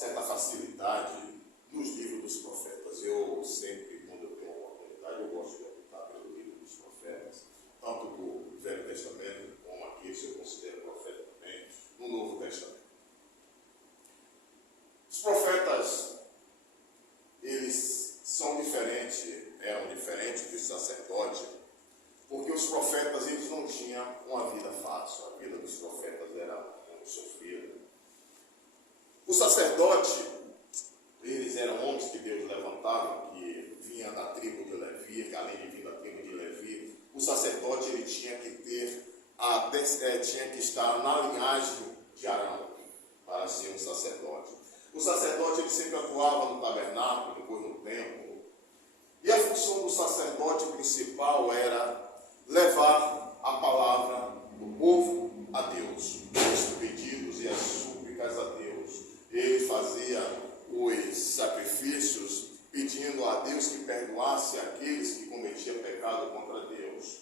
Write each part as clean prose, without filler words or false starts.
certa facilidade nos livros dos profetas. Eu sempre, quando eu tenho uma oportunidade, eu gosto de optar pelo livro dos profetas, tanto do Velho Testamento, como aqui, se eu considero profeta também, no Novo Testamento. Os profetas, eles eram diferentes dos sacerdotes, porque os profetas, eles não tinham uma vida fácil. A vida dos profetas era muito sofrida. O sacerdote, eles eram homens que Deus levantava, que vinha da tribo de Levi, que além de vir da tribo de Levi, o sacerdote ele tinha que estar na linhagem de Arão para ser um sacerdote. O sacerdote ele sempre atuava no tabernáculo, depois no templo, e a função do sacerdote principal era levar a palavra do povo a Deus, os pedidos e as súplicas a Deus. Ele fazia os sacrifícios pedindo a Deus que perdoasse aqueles que cometiam pecado contra Deus.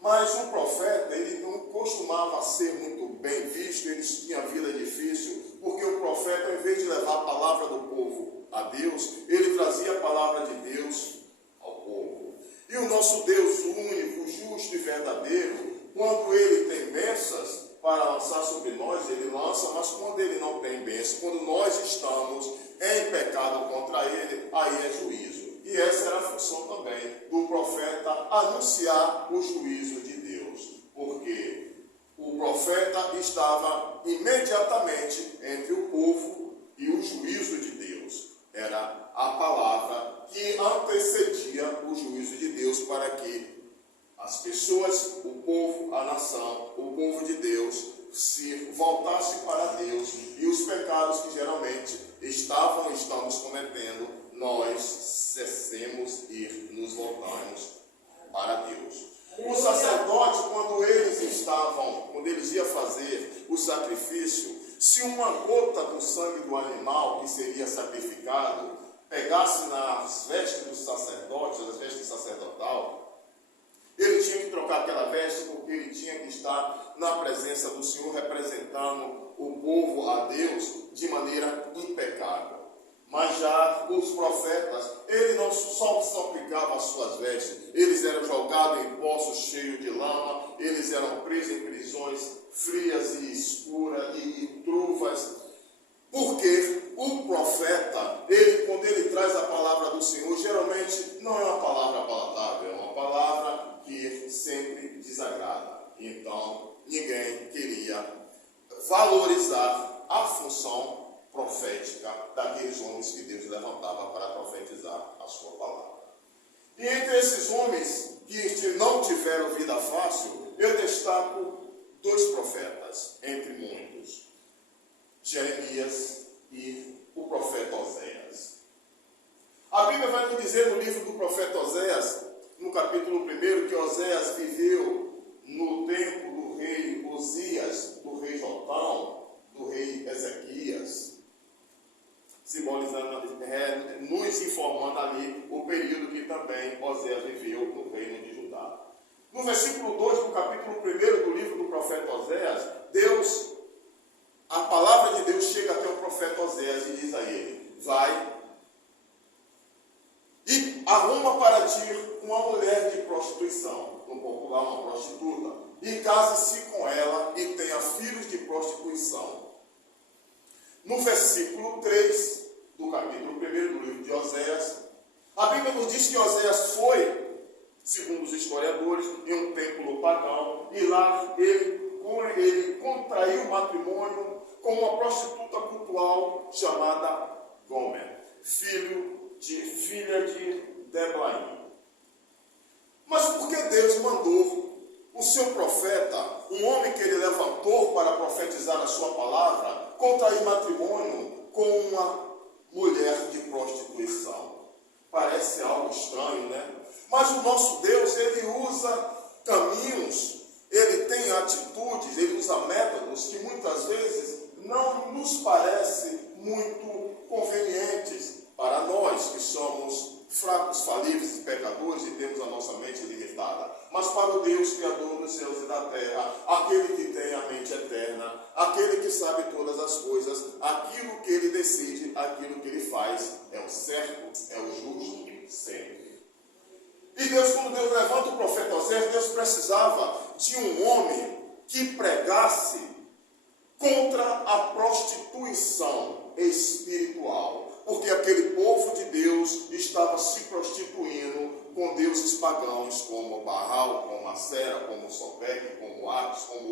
Mas o profeta, ele não costumava ser muito bem visto, ele tinha vida difícil, porque o profeta, em vez de levar a palavra do povo a Deus, ele trazia a palavra de Deus ao povo. E o nosso Deus único, justo e verdadeiro, quando ele tem bênçãos para lançar sobre nós, ele lança, mas quando ele não tem bênção, quando nós estamos em pecado contra ele, aí é juízo. E essa era a função também do profeta, anunciar o juízo de Deus. Porque o profeta estava imediatamente entre o povo e o juízo de Deus. Era a palavra que antecedia o juízo de Deus para que as pessoas, o povo, a nação, o povo de Deus, se voltasse para Deus e os pecados que geralmente estamos cometendo, nós cessemos e nos voltamos para Deus. O sacerdote, quando eles iam fazer o sacrifício, se uma gota do sangue do animal que seria sacrificado pegasse nas vestes do sacerdote, nas vestes sacerdotal, ele tinha que trocar aquela veste, porque ele tinha que estar na presença do Senhor, representando o povo a Deus de maneira impecável. Mas já os profetas, ele não só aplicava as suas vestes, eles eram jogados em poços cheios de lama, eles eram presos em prisões frias e escuras e truvas, porque o profeta, quando ele traz a palavra do Senhor, geralmente não é uma palavra palatável, é uma palavra que sempre desagrada. Então, ninguém queria valorizar a função profética daqueles homens que Deus levantava para profetizar a sua palavra. E entre esses homens que não tiveram vida fácil, eu destaco 2 profetas, entre muitos: Jeremias e o profeta Oséias. A Bíblia vai nos dizer no livro do profeta Oséias, no capítulo 1, que Oséias viveu no tempo do rei Osias, do rei Jotão, do rei Ezequias, simbolizando, nos informando ali o período que também Oséias viveu no reino de Judá. No versículo 2 do capítulo 1 do livro do profeta Oséias, a palavra de Deus chega até o profeta Oséias e diz a ele: vai e arruma para ti uma mulher de prostituição, no popular uma prostituta, e case-se com ela e tenha filhos de prostituição. No versículo 3 do capítulo 1 do livro de Oséias, a Bíblia nos diz que Oséias foi, segundo os historiadores, em um templo pagão, e lá ele contraiu matrimônio com uma prostituta cultual chamada Gomer, filha de Deblaim. Mas por que Deus mandou o seu profeta, um homem que ele levantou para profetizar a sua palavra, contrair matrimônio com uma mulher de prostituição? Parece algo estranho, né? Mas o nosso Deus, ele usa caminhos, ele tem atitudes, ele usa métodos que muitas vezes não nos parecem muito convenientes para nós que somos fracos, falíveis e pecadores e temos a nossa mente limitada. Mas para o Deus Criador dos céus e da terra, aquele que tem a mente eterna, aquele que sabe todas as coisas, aquilo que ele decide, aquilo que ele faz, é o certo, é o justo, sempre. E Deus, quando Deus levanta o profeta Osés, Deus precisava de um homem que pregasse contra a prostituição espiritual. Porque aquele povo de Deus estava se prostituindo com deuses pagãos, como Baal, como Acera, como Sobeque, como Apis, como